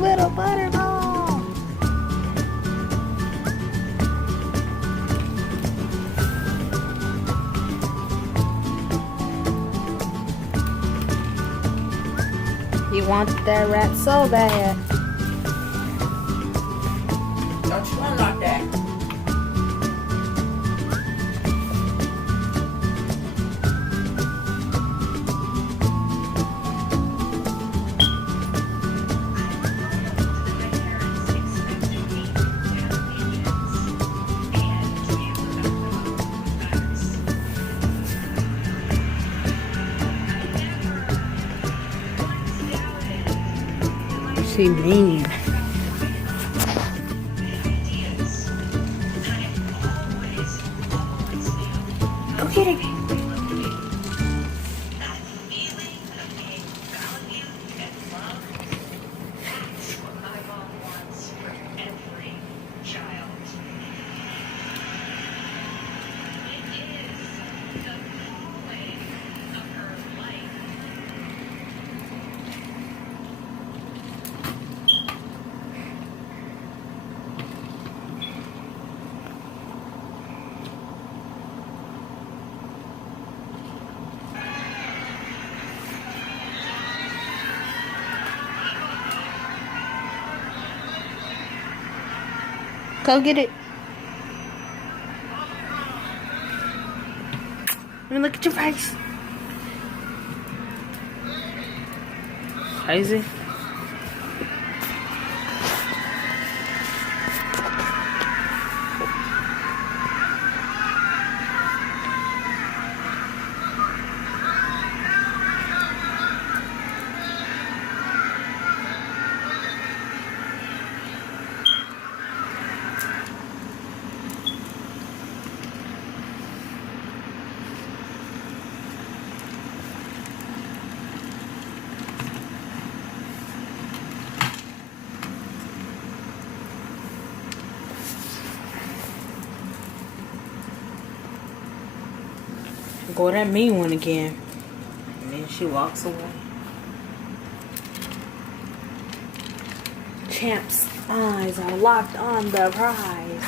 Little butterball. You want that rat so bad. Don't you unlock that? She mean. Go get it. Go get it. I mean, look at your face. Crazy. Go that mean one again. And then she walks away. Champ's eyes are locked on the prize.